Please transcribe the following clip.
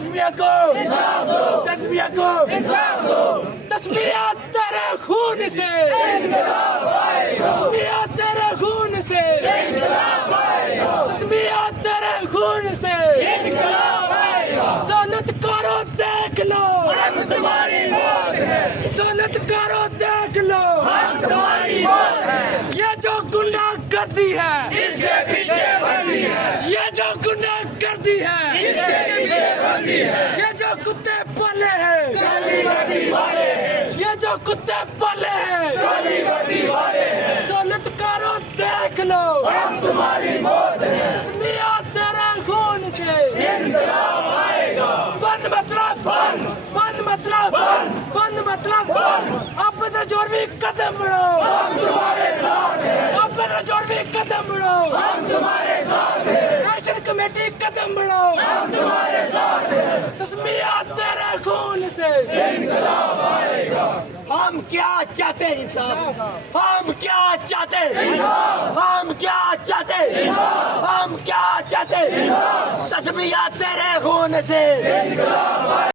تسمیہ کو انصاف دو، تسمیہ کو انصاف دو، تسمیہ تیرے خون سے انقلاب آئے گا، تسمیہ تیرے خون سے انقلاب آئے گا، تسمیہ تیرے خون سے انقلاب آئے گا، ذلت کرو دیکھ لو ہم تمہاری موت ہے، ذلت کرو دیکھ لو ہم تمہاری موت ہے، یہ جو گناہ کرتی ہے اس کے پیچھے بندی ہے، یہ جو گناہ کرتی ہے اس کے پیچھے بندی ہے، یہ جو کتے پالے ہیں کالی وردی والے ہیں، یہ جو کتے پالے ہیں کالی وردی والے ہیں، ذلت کرو دیکھ لو ہم تمہاری موت ہے، تسمیہ تیرے خون سے انقلاب آئے گا، بند مطلب بند، بند مطلب بند، بند مطلب بند، اپنے جوڑوی قدم بڑھو ہم تمہارے ساتھ ہیں، اپنے جوڑوی قدم بڑھو ہم تمہارے ساتھ ہیں، ایکشن کمیٹی قدم بڑھو ہم تمہارے ساتھ ہیں، تسمیہ تیرے خون سے انقلاب آئے گا، ہم کیا چاہتے ہیں انصاف، ہم کیا چاہتے ہیں انصاف، ہم کیا چاہتے ہیں انصاف، ہم کیا چاہتے ہیں انصاف، تسمیہ تیرے خون سے انقلاب